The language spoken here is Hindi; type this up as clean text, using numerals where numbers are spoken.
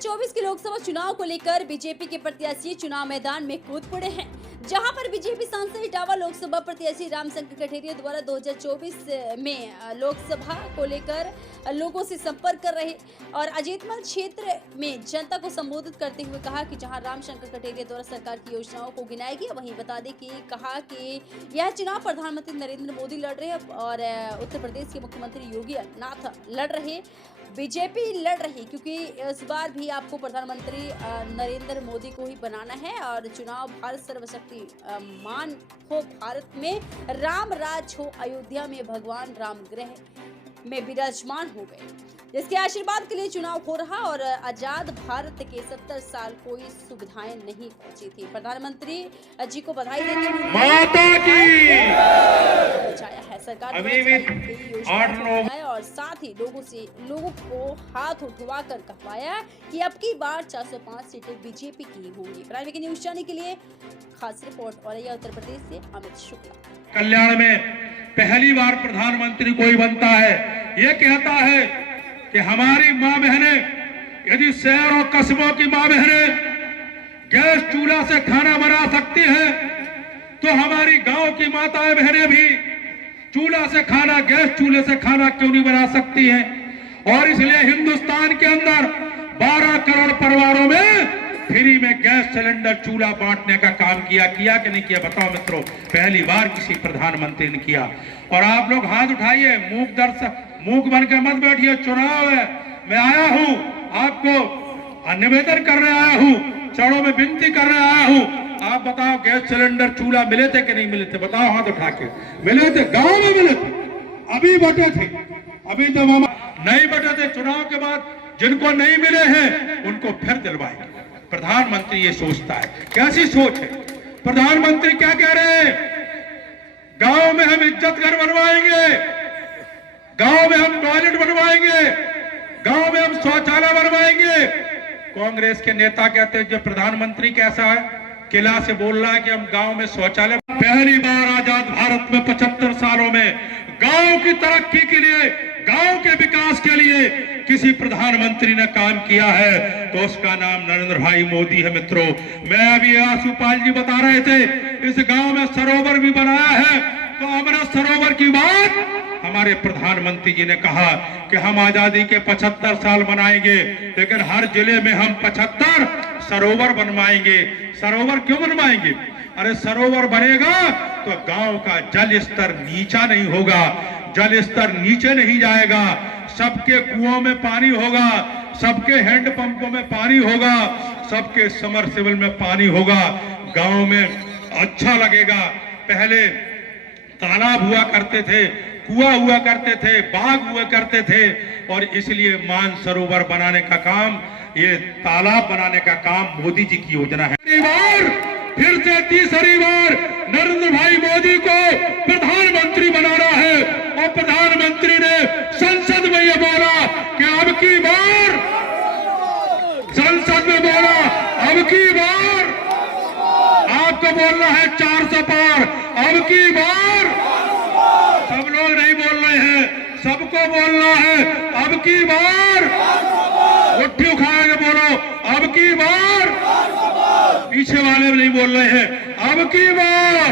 2024 के लोकसभा चुनाव को लेकर बीजेपी के प्रत्याशी चुनाव मैदान में कूद पड़े हैं, जहां पर बीजेपी सांसद इटावा लोकसभा प्रत्याशी रामशंकर कठेरिया द्वारा 2024 में लोकसभा को लेकर लोगों से संपर्क कर रहे और अजीतमल क्षेत्र में जनता को संबोधित करते हुए कहा कि जहां रामशंकर कठेरिया द्वारा सरकार की योजनाओं को गिनाएगी, वहीं बता दें कि कहा कि यह चुनाव प्रधानमंत्री नरेंद्र मोदी लड़ रहे और उत्तर प्रदेश के मुख्यमंत्री योगी आदित्यनाथ लड़ रहे, बीजेपी लड़ रही, क्योंकि इस बार भी आपको प्रधानमंत्री नरेंद्र मोदी को ही बनाना है और चुनाव भारत सर्वशक्ति मान हो, भारत में राम राज हो, अयोध्या में भगवान राम गृह में विराजमान हो गए, जिसके आशीर्वाद के लिए चुनाव हो रहा और आजाद भारत के 70 साल कोई सुविधाएं नहीं पहुंची थी। प्रधानमंत्री जी को बधाई देते हुए माता की है सरकार ने और साथ ही लोगों को हाथ उठवा कर कहवाया कि अब की बार 405 सीटें बीजेपी की होंगी। प्राइम की न्यूज चैनल के लिए खास रिपोर्ट और उत्तर प्रदेश से अमित शुक्ला। कल्याण में पहली बार प्रधानमंत्री कोई बनता है, ये कहता है कि हमारी माँ बहनें यदि शहर और कस्बों की माँ बहनें गैस चूल्हा से खाना बना सकती हैं, तो हमारी गांव की माताएं बहनें भी चूल्हा से खाना, गैस चूल्हे से खाना क्यों नहीं बना सकती हैं। और इसलिए हिंदुस्तान के अंदर 12 करोड़ परिवारों में फ्री में गैस सिलेंडर चूल्हा बांटने का काम किया कि नहीं किया, बताओ मित्रों। पहली बार किसी प्रधानमंत्री ने किया। और आप लोग हाथ उठाइए, मूक बन के मत बैठिए, चुनाव है। मैं आया हूं आपको निवेदन करने आया हूं, चरणों में विनती करने आया हूं। आप बताओ गैस सिलेंडर चूल्हा मिले थे कि नहीं मिले थे, बताओ हाथ उठा के। मिले थे, गांव में मिले थे, अभी बटे थे, अभी तो मामा नहीं बटे थे। चुनाव के बाद जिनको नहीं मिले हैं उनको फिर दिलवाएंगे। प्रधानमंत्री ये सोचता है, कैसी सोच है। प्रधानमंत्री क्या कह रहे हैं, गांव में हम इज्जत घर बनवाएंगे, गांव में हम टॉयलेट बनवाएंगे, गांव में हम शौचालय बनवाएंगे। कांग्रेस के नेता कहते हैं जो प्रधानमंत्री कैसा है, किला से बोल रहा है कि हम गांव में शौचालय। पहली बार आजाद भारत में 75 सालों में गांव की तरक्की के लिए, गांव के विकास के लिए किसी प्रधानमंत्री ने काम किया है तो उसका नाम नरेंद्र भाई मोदी है। मित्रों, मैं अभी आशुपाल जी बता रहे थे, इस गांव में सरोवर भी बनाया है, तो अमृत सरोवर की बात हमारे प्रधानमंत्री जी ने कहा कि हम आजादी के 75 साल मनाएंगे, लेकिन हर जिले में हम 75 सरोवर बनवाएंगे। सरोवर क्यों बनवाएंगे? अरे सरोवर बनेगा तो गांव का जल स्तर नीचा नहीं होगा, जल स्तर नीचे नहीं जाएगा, सबके कुओं में पानी होगा, सबके हैंडपंपों में पानी होगा, सबके समरसेबल में पानी होगा, गांव में अच्छा लगेगा। पहले तालाब हुआ करते थे, कुआं हुआ करते थे, बाग हुआ करते थे, और इसलिए मानसरोवर बनाने का काम, ये तालाब बनाने का काम मोदी जी की योजना है। फिर से तीसरी बार नरेंद्र भाई मोदी को प्रधानमंत्री बनाना है और प्रधानमंत्री ने संसद में यह बोला कि अब की बार, संसद में बोला अब की बार आपको बोलना है 400 पार, अब की बार। सब लोग नहीं बोल रहे हैं, सबको बोलना है अब की बार। मुट्ठी उठा के बोलो अब की बार। पीछे वाले नहीं बोल रहे हैं अब की बार।